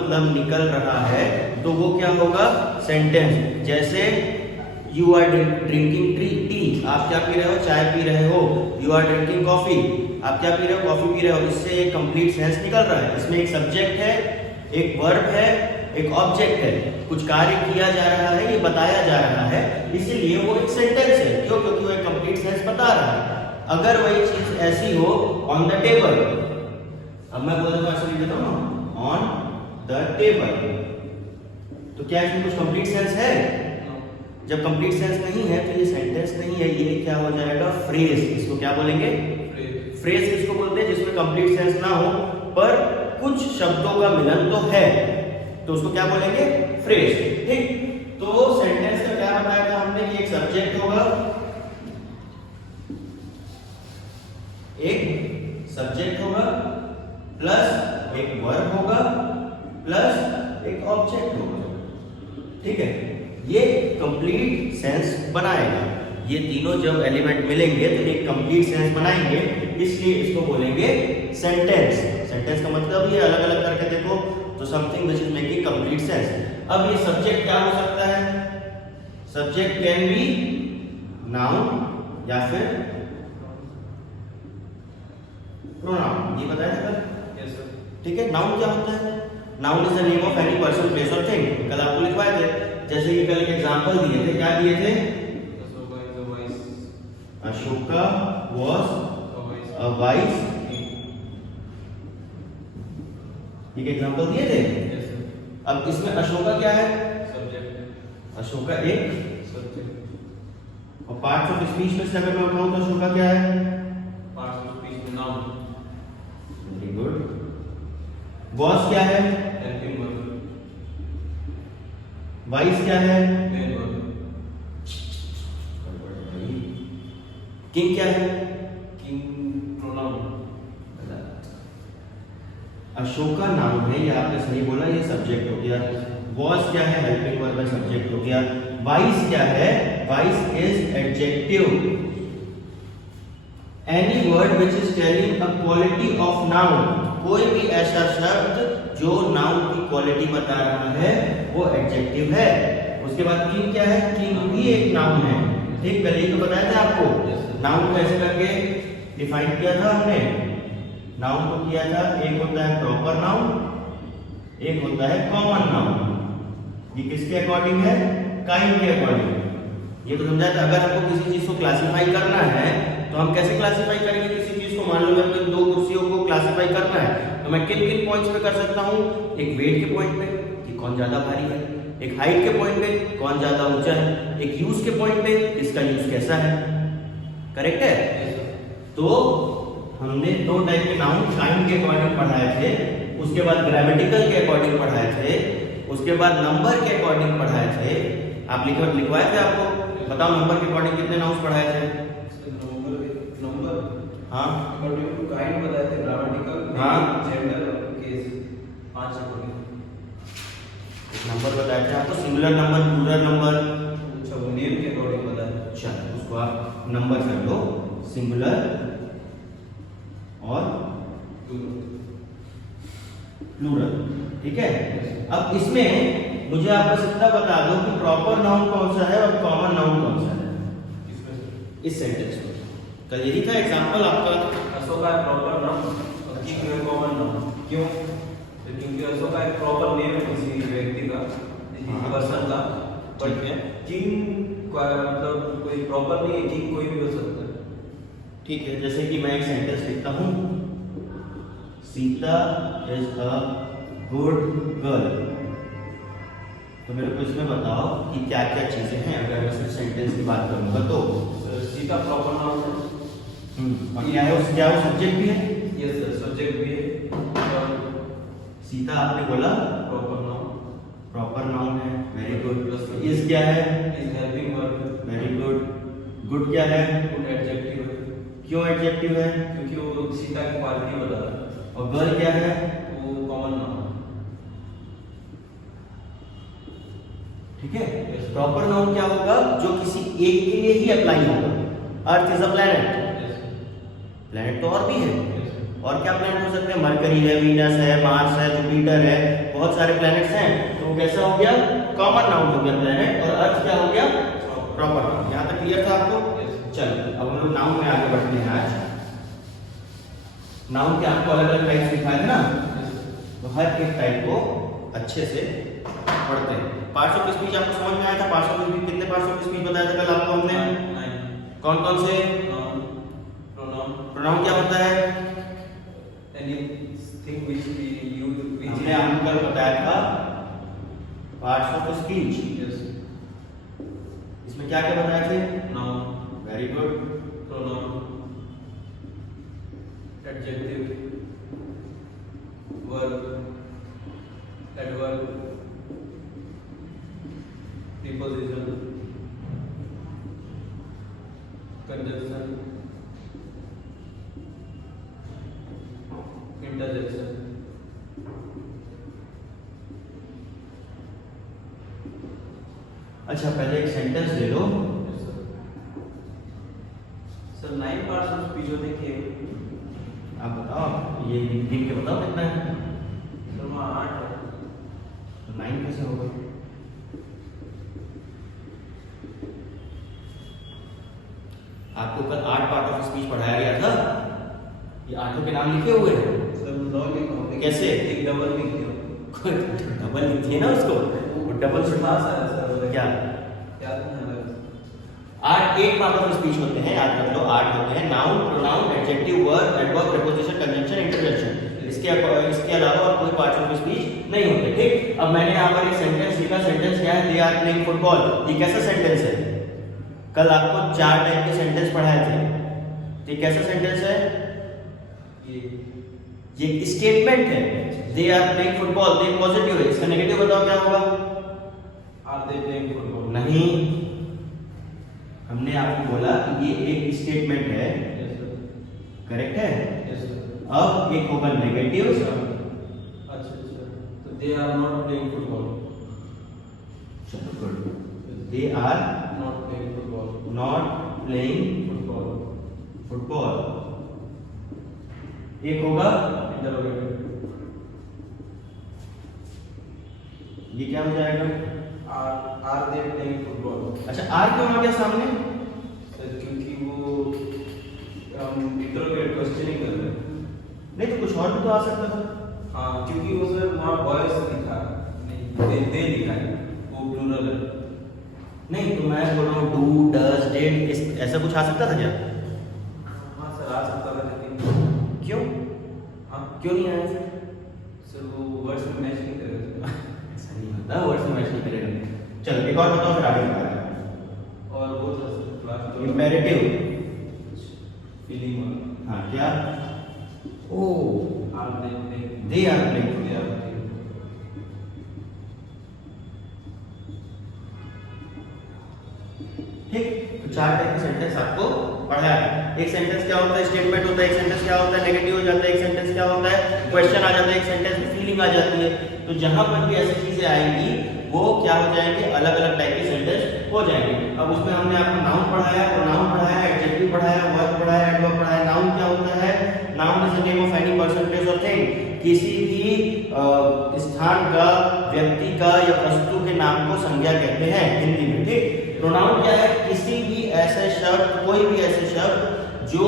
मतलब निकल रहा है तो वो क्या होगा, सेंटेंस। जैसे यू आर ड्रिंकिंग टी, आप क्या पी रहे हो, चाय पी रहे हो। यू आर ड्रिंकिंग कॉफी, आप क्या पी रहे हो, कॉफी पी रहे हो। इससे एक कंप्लीट सेंस निकल रहा है। इसमें एक सब्जेक्ट है, एक वर्ब है, एक ऑब्जेक्ट है, कुछ कार्य किया जा रहा है, ये बताया जा रहा है, इसीलिए वो एक सेंटेंस है। क्यों? क्योंकि वो एक कंप्लीट सेंस बता रहा है। अगर वही चीज ऐसी हो, ऑन द टेबल, अब मैं बोल देता हूं, ऐसे लिख देता हूं, ऑन द टेबल, तो क्या इसमें कुछ कंप्लीट सेंस है? जब कंप्लीट सेंस नहीं है तो ये सेंटेंस नहीं है, ये क्या हो जाएगा, फ्रेज। इसको क्या बोलेंगे, फ्रेज किसको बोलते हैं, जिसमें कंप्लीट सेंस ना हो पर कुछ शब्दों का मिलन तो है, तो उसको क्या बोलेंगे, फ्रेज। ठीक, तो सेंटेंस का क्या बताया था हमने कि एक सब्जेक्ट होगा, एक सब्जेक्ट होगा, प्लस एक वर्ब होगा, प्लस एक ऑब्जेक्ट होगा। ठीक है, ये कंप्लीट सेंस बनाएगा। ये तीनों जब एलिमेंट मिलेंगे तो एक कंप्लीट सेंस बनाएंगे, इसलिए इसको बोलेंगे सेंटेंस। सेंटेंस का मतलब ये अलग अलग करके देखो तो something which is making complete sense. अब ये सब्जेक्ट क्या हो सकता है, सब्जेक्ट कैन बी नाउन या फिर प्रोनाउन, ये बताया था कल। Yes sir. ठीक है, नाउन क्या होता है, noun is the name of any person, place और थिंग। कल आपको लिखवाए थे, जैसे कि कल एक एग्जांपल दिए थे, क्या दिए थे, अशोका वाज अ वाइज, एक एग्जांपल दिए थे। अब इसमें अशोका क्या है, सब्जेक्ट, अशोका एक सब्जेक्ट, और पार्ट्स ऑफ स्पीच में से अगर मैं उठाऊं तो अशोका क्या है, पार्ट्स ऑफ स्पीच में नाउन। Very good. वाज क्या है, हेल्पिंग वर्ब। वाइज क्या है, मेन वर्ब। किंग क्या है, किंग प्रोनाउन। अशोका नाउन है, ये आपने सही बोला, ये सब्जेक्ट हो गया। वॉज क्या है, हेल्पिंग वर्ब है, सब्जेक्ट हो गया। वाइज क्या है, wise is adjective. Any word which is telling a quality of noun, कोई भी ऐसा शब्द जो नाउन की क्वालिटी बता रहा है वो एडजेक्टिव है। उसके बाद किंग क्या है, किंग भी एक नाउन है। ठीक, कल ही तो बताया था आपको, नाउन को ऐसे करके डिफाइन किया था हमने। नाउन को किया था, एक होता है प्रॉपर नाउन, एक होता है कॉमन नाउन। ये किसके अकॉर्डिंग है, काइंड के अकॉर्डिंग। ये तो समझा था। अगर हमको किसी चीज को क्लासिफाई करना है तो हम कैसे क्लासिफाई करेंगे किसी चीज को। मान लो मेरे को दो कुर्सियों को क्लासिफाई करना है तो मैं किन किन पॉइंट्स पे कर सकता हूँ, एक वेट के पॉइंट पे कि कौन ज्यादा भारी है, एक हाइट के पॉइंट पे कौन ज्यादा ऊंचा है, एक यूज के पॉइंट पे इसका यूज कैसा है। करेक्ट है। तो हमने दो टाइप के नाउन काइंड के अकॉर्डिंग पढ़ाए थे, उसके बाद ग्रामेटिकल के अकॉर्डिंग पढ़ाए थे, उसके बाद नंबर के अकॉर्डिंग पढ़ाए थे। आप लिखवाए थे आपको, बताओ नंबर के अकॉर्डिंग कितने नाउन्स पढ़ाए थे। नंबर हाँ, अकॉर्डिंग टू काइंड बताए थे, ग्रामेटिकल हाँ, जेंडर और केस, 5 अकॉर्डिंग नंबर बताए थे आपको। सिंगुलर नंबर, प्लूरल नंबर, अच्छा वो नेम के अकॉर्डिंग बताया। अच्छा, उसको आप नंबर कर दो, सिंगुलर और प्लूरल। ठीक है। अब इसमें मुझे आप बस इतना बता दो कि प्रॉपर नाउन कौन सा है और कॉमन नाउन कौन सा है इस सेंटेंस में। कल यही था एग्जांपल आपका, अशोका प्रॉपर नाउन और किंग कॉमन नाउन। क्यों? क्योंकि अशोका एक प्रॉपर नेम है किसी व्यक्ति का, किसी पर्सन का, बट किंग का मतलब कोई प्रॉपर नहीं है, किंग कोई भी हो सकता है। ठीक है, जैसे कि मैं एक सेंटेंस लिखता हूँ, Sita is a good girl. तो मेरे को इसमें बताओ कि क्या क्या चीजें हैं। अगर मैं सिर्फ सेंटेंस की बात करूंगा तो सीता प्रॉपर नाउन है, क्या है, क्या वो सब्जेक्ट भी है। यस सर, सब्जेक्ट भी है। और सीता आपने बोला प्रॉपर नाउन है। Very good. इज क्या है, is helping verb. Very good. Good क्या है, गुड एडजेक्टिव है। क्यों एडजेक्टिव है, क्योंकि वो सीता की क्वालिटी बता रहा है। और गर्ल क्या है, वो कॉमन नाउन। ठीक है। प्रॉपर नाउन क्या होगा, जो किसी एक के लिए ही अप्लाई होगा। Earth is a planet, planet तो और भी है, और क्या प्लैनेट हो सकते हैं? मरकरी है, वीनस है, मार्स है, जुपिटर है, बहुत सारे प्लैनेट्स हैं। तो कैसा हो गया? कॉमन नाउन हो गया प्लैनेट, और अर्थ क्या हो गया? Proper noun. यहाँ तक क्लियर था आपको? चलिए अब हम लोग नाउन में आगे बढ़ते हैं। आज नाउन के आपको अलग अलग टाइप सिखाए थे ना, तो हर एक टाइप को अच्छे से पढ़ते हैं। पार्ट्स ऑफ स्पीच आपको समझ में आया था? पार्ट्स ऑफ स्पीच, कितने पार्ट्स ऑफ स्पीच बताया था कल आपको हमने? कौन कौन से? प्रोनाउन क्या होता है? Anything which we use, हमने आपको कल बताया था पार्ट्स ऑफ स्पीच। yes, इसमें क्या क्या बताए थे? noun, very good. pronoun, adjective, verb, adverb, preposition, conjunction, interjection. अच्छा पहले एक सेंटेंस ले लो। Yes, sir. Sir, 9 parts of speech होते थे। आप बताओ, ये गिन के बताओ कितना है? सर वहाँ 8 है। तो 9 कैसे होगा? आपको कल 8 पार्ट ऑफ स्पीच पढ़ाया गया था, ये 8 के नाम लिखे हुए हैं। सर 9 लिखा होगा। कैसे? एक डबल लिख दिया। डबल लिखिए ना उसको, वो डबल से पास आया सर। क्या? याद नहीं आ रहा। 8 पार्ट ऑफ स्पीच होते हैं, याद रख लो 8 होते हैं। Noun, pronoun, adjective, verb, adverb, preposition, conjunction, interjection. इसके अलावा और कोई पार्ट ऑफ स्पीच नहीं होते। ठीक, अब मैंने यहाँ पर एक सेंटेंस लिखा। सेंटेंस क्या है? They are playing football. ये कैसा सेंटेंस है? कल आपको 4 टाइप के सेंटेंस पढ़ाए थे। ये कैसा सेंटेंस है? ये स्टेटमेंट है। They are playing football, they positive है। इसका नेगेटिव बताओ क्या होगा? Are they playing football? नहीं, हमने आपको बोला कि ये एक स्टेटमेंट है, यस सर। करेक्ट है? Yes sir. अब एक होगा नेगेटिव। अच्छा अच्छा, तो they are not playing football. चलो good. They are not playing football. Not playing football. Football. एक होगा इंटरोगेटिव। ये क्या हो जाएगा? Are they playing football? अच्छा, आर क्यों आ गया सामने? सर क्योंकि वो हम इंटरोगेट क्वेश्चनिंग कर रहे हैं। नहीं तो कुछ और भी तो आ सकता था। हाँ, क्योंकि वो सर वहाँ बॉयज लिखा नहीं, दे लिखा है, वो प्लूरल है। नहीं तो मैं बोल रहा हूँ डू, डज, डिड, ऐसा कुछ आ सकता था क्या? हाँ सर आ सकता था, लेकिन क्यों? हाँ क्यों नहीं आया फिर? सर वो वर्ड्स में मैच नहीं करेगा। ऐसा नहीं होता, वर्ड्स में मैच नहीं करेगा। चलो एक और बताओ फिर आगे बढ़ा। और वो था सर क्लास इम्पेरेटिव। फीलिंग वाला। हाँ क्या? Oh, are they playing. They are playing. They are playing. ठीक, तो 4 टाइप के सेंटेंस आपको पढ़ाया है। एक सेंटेंस क्या होता है? स्टेटमेंट होता है। एक सेंटेंस क्या होता है? नेगेटिव हो जाता है। एक सेंटेंस क्या होता है? क्वेश्चन आ जाता है। एक सेंटेंस में फीलिंग आ जाती है। तो जहां पर भी ऐसी चीजें आएंगी वो क्या हो जाएंगे? अलग अलग टाइप के सेंटेंस हो जाएंगे। अब उसमें हमने आपको नाउन पढ़ाया, प्रोनाउन पढ़ाया, एडजेक्टिव पढ़ाया, वर्ब पढ़ाया, एडवर्ब पढ़ाया। नाउन क्या होता है? Noun is the name of any person, place और थिंग। किसी भी स्थान का, व्यक्ति का या वस्तु के नाम को संज्ञा कहते हैं हिंदी में। ठीक, प्रोनाउन क्या है? किसी भी ऐसे शब्द, कोई भी ऐसे शब्द जो